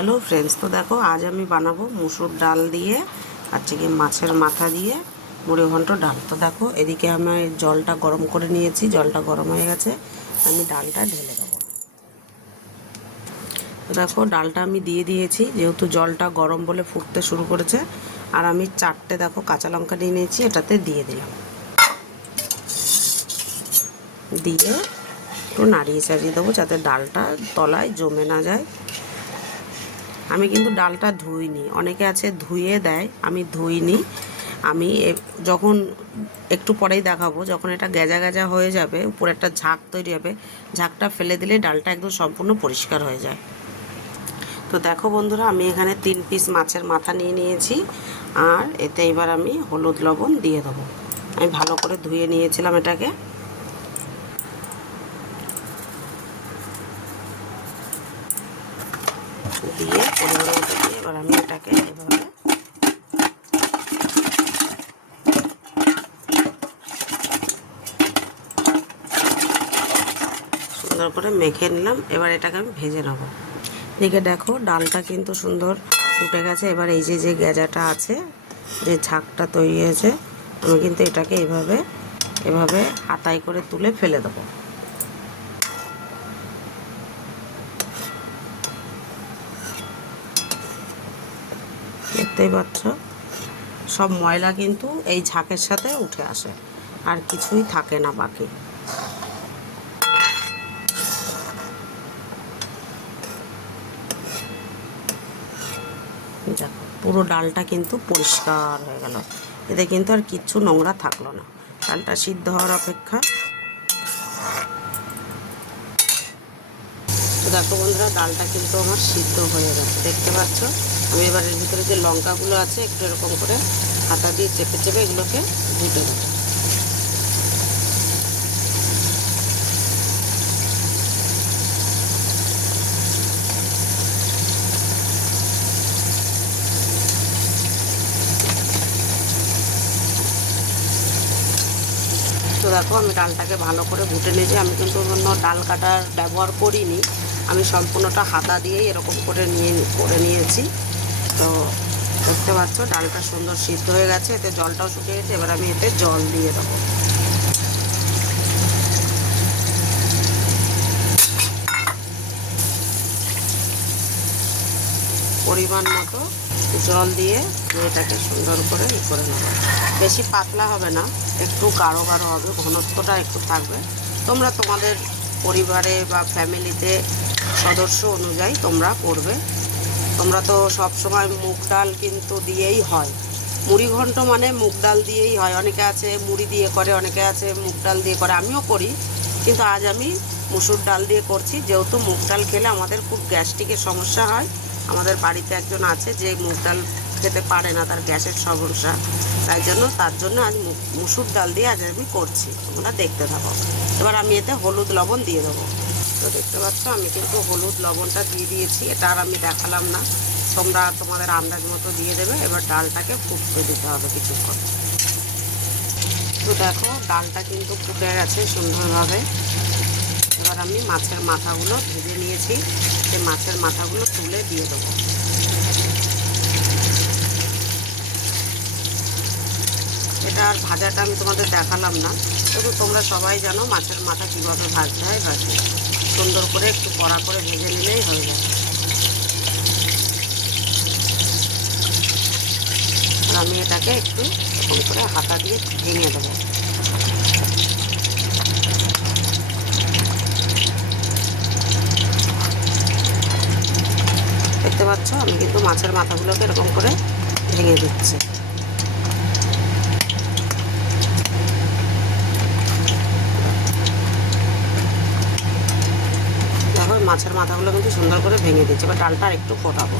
Hello friends, তো দেখো আজ আমি বানাবো মুসুর ডাল দিয়ে আর চিকেন মাছের মাথা দিয়ে মুড়ি ঘন্ট ডাল। তো দেখো এদিকে আমি জলটা গরম করে নিয়েছি, জলটা গরম হয়ে গেছে, আমি ডালটা ঢেলে দেবো। তো দেখো ডালটা আমি দিয়ে দিয়েছি, যেহেতু জলটা গরম বলে ফুটতে শুরু করেছে। আর আমি 4টে দেখো কাঁচা লঙ্কা নিয়ে নিয়েছি, এটাতে দিয়ে দিলাম। দিয়ে একটু নাড়িয়ে চাড়িয়ে দেবো যাতে ডালটা তলায় জমে না যায়। আমি কিন্তু ডালটা ধুইনি, অনেকে আছে ধুয়ে দেয়, আমি ধুইনি। আমি যখন একটু পরেই দেখাবো, যখন এটা গেজা গেজা হয়ে যাবে, উপরে একটা ঝাঁক তৈরি হবে, ঝাঁকটা ফেলে দিলে ডালটা একদম সম্পূর্ণ পরিষ্কার হয়ে যায়। তো দেখো বন্ধুরা, আমি এখানে 3 পিস মাছের মাথা নিয়ে নিয়েছি, আর এতে এবার আমি হলুদ লবণ দিয়ে দেবো। আমি ভালো করে ধুয়ে নিয়েছিলাম এটাকে। দিয়ে পরিমাণ মতো দিয়ে এবার আমি এটাকে এভাবে সুন্দর করে মেখে নিলাম। এবার এটাকে আমি ভেজে নেব। দেখে দেখো ডালটা কিন্তু সুন্দর ফুটে গেছে। এবার এই যে যে গেজাটা আছে, যে ঝাঁকটা তৈরি হয়েছে, আমি কিন্তু এটাকে এভাবে এভাবে হাতায় করে তুলে ফেলে দেবো। দেখতেই পাচ্ছ, সব ময়লা কিন্তু এই ঝাঁকের সাথে উঠে আসে, আর কিছুই থাকে না বাকি। দেখো পুরো ডালটা কিন্তু পরিষ্কার হয়ে গেল, এতে কিন্তু আর কিচ্ছু নোংরা থাকলো না। ডালটা সিদ্ধ হওয়ার অপেক্ষা। তো দেখো বন্ধুরা, ডালটা কিন্তু আমার সিদ্ধ হয়ে গেছে, দেখতে পাচ্ছ। আমি এবার এর ভিতরে যে লঙ্কাগুলো আছে একটু এরকম করে হাতা দিয়ে চেপে চেপে এগুলোকে ঘুটে দেবো। তো দেখো আমি ডালটাকে ভালো করে ঘুটে নিয়েছি। আমি কিন্তু অন্য ডাল কাটার ব্যবহার করিনি, আমি সম্পূর্ণটা হাতা দিয়েই এরকম করে নিয়েছি। তো দেখতে পাচ্ছ ডালটা সুন্দর সিদ্ধ হয়ে গেছে, এতে জলটাও শুকিয়ে গেছে। এবার আমি এতে জল দিয়ে দেবো। পরিমাণ মতো জল দিয়ে এটাকে সুন্দর করে করে নেব। বেশি পাতলা হবে না, একটু গাঢ় গাঢ় হবে, ঘনত্বটা একটু থাকবে। তোমরা তোমাদের পরিবারে বা ফ্যামিলিতে সদস্য অনুযায়ী তোমরা করবে। তোমরা তো সব সময় মুগ ডাল কিন্তু দিয়েই হয়, মুড়ি ঘন্ট মানে মুগ ডাল দিয়েই হয়। অনেকে আছে মুড়ি দিয়ে করে, অনেকে আছে মুগ ডাল দিয়ে করে, আমিও করি, কিন্তু আজ আমি মুসুর ডাল দিয়ে করছি। যেহেতু মুগ ডাল খেলে আমাদের খুব গ্যাস্ট্রিকের সমস্যা হয়, আমাদের বাড়িতে একজন আছে যে মুগ ডাল খেতে পারে না, তার গ্যাসের সমস্যা, তার জন্য আজ মুসুর ডাল দিয়ে আজ আমি করছি। তোমরা দেখতে থাকো। এবার আমি এতে হলুদ লবণ দিয়ে দেবো। তো দেখতে পাচ্ছ আমি কিন্তু হলুদ লবণটা দিয়ে দিয়েছি, এটা আর আমি দেখালাম না, তোমরা তোমাদের আন্দাজ মতো দিয়ে দেবে। এবার ডালটাকে ফুটতে দিতে হবে কিছুক্ষণ। তো দেখো ডালটা কিন্তু ফুটে গেছে সুন্দরভাবে। এবার আমি মাছের মাথাগুলো ভেজে নিয়েছি, সেই মাছের মাথাগুলো তুলে দিয়ে দেবো। এটা আর ভাজাটা আমি তোমাদের দেখালাম না, কিন্তু তোমরা সবাই জানো মাছের মাথা কীভাবে ভাজতে হয়। সুন্দর করে একটু কড়া করে ভেজে নিলেই হয়ে যাবে। আমি এটাকে একটু এরকম করে হাতা দিয়ে ভেঙে দেবো। দেখতে পাচ্ছ আমি কিন্তু মাছের মাথাগুলোকে এরকম করে ভেঙে দিচ্ছি। দেখো মাছের মাথাগুলো কিন্তু সুন্দর করে ভেঙে দিচ্ছি। এবার ডালটা আর একটু ফোটাবো।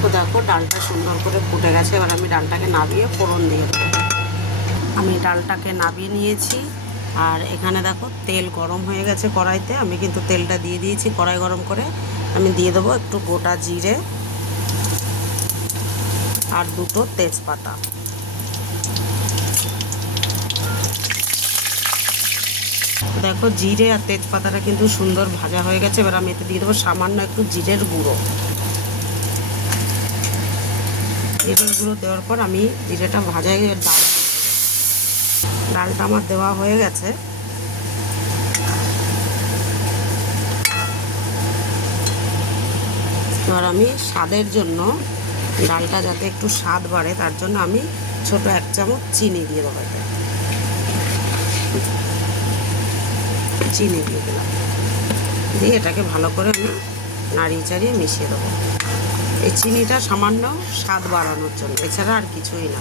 তো দেখো ডালটা সুন্দর করে ফুটে গেছে, এবার আমি ডালটাকে নাবিয়ে ফোড়ন দিয়ে দেবো। আমি ডালটাকে নাবিয়ে নিয়েছি, আর এখানে দেখো তেল গরম হয়ে গেছে কড়াইতে। আমি কিন্তু তেলটা দিয়ে দিয়েছি কড়াই গরম করে। আমি দিয়ে দেবো একটু গোটা জিরে আর 2টো তেজপাতা। দেখো জিরে আর তেজপাতাটা কিন্তু সুন্দর ভাজা হয়ে গেছে। এবার আমি এতে দিয়ে দেবো সামান্য একটু জিরের গুঁড়ো। জিরের গুঁড়ো দেওয়ার পর আমি জিরেটা ভাজা হয়ে ডালটা আমার দেওয়া হয়ে গেছে। এবার আমি স্বাদের জন্য, ডালটা যাতে একটু স্বাদ বাড়ে তার জন্য আমি ছোট 1 চামচ চিনি দিয়ে দেবো। চিনি দিয়ে দিলাম, দিয়ে এটাকে ভালো করে আমি নাড়িয়ে চাড়িয়ে মিশিয়ে দেবো। এই চিনিটা সামান্য স্বাদ বাড়ানোর জন্য, এছাড়া আর কিছুই না।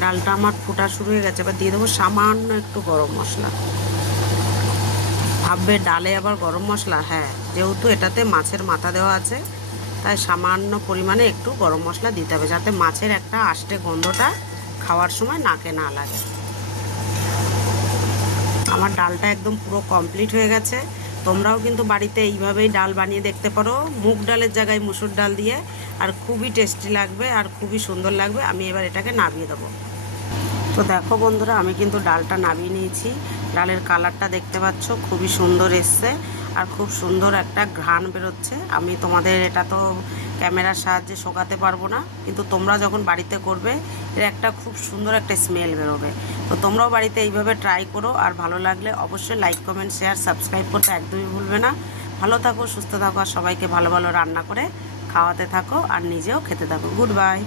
ডালটা আমার ফোটা শুরু হয়ে গেছে। এবার দিয়ে দেবো সামান্য একটু গরম মশলা। ভাববে ডালে আবার গরম মশলা, হ্যাঁ, যেহেতু এটাতে মাছের মাথা দেওয়া আছে তাই সামান্য পরিমাণে একটু গরম মশলা দিতে হবে, যাতে মাছের একটা আষ্টে গন্ধটা খাওয়ার সময় নাকে না লাগে। আমার ডালটা একদম পুরো কমপ্লিট হয়ে গেছে। তোমরাও কিন্তু বাড়িতে এইভাবেই ডাল বানিয়ে দেখতে পারো, মুগ ডালের জায়গায় মুসুর ডাল দিয়ে, আর খুবই টেস্টি লাগবে আর খুবই সুন্দর লাগবে। আমি এবার এটাকে নামিয়ে দেবো। তো দেখো বন্ধুরা, আমি কিন্তু ডালটা নামিয়ে নিয়েছি। ডালের কালারটা দেখতে পাচ্ছ খুবই সুন্দর এসছে, আর খুব সুন্দর একটা ঘ্রাণ বেরোচ্ছে। আমি তোমাদের এটা তো ক্যামেরার সাহায্যে শোকাতে পারবো না, কিন্তু তোমরা যখন বাড়িতে করবে এর একটা খুব সুন্দর একটা স্মেল বেরোবে। তো তোমরাও বাড়িতে এইভাবে ট্রাই করো, আর ভালো লাগলে অবশ্যই লাইক, কমেন্ট, শেয়ার, সাবস্ক্রাইব করতে একদমই ভুলবে না। ভালো থাকো, সুস্থ থাকো, আর সবাইকে ভালো ভালো রান্না করে খাওয়াতে থাকো, আর নিজেও খেতে থাকো। Good bye.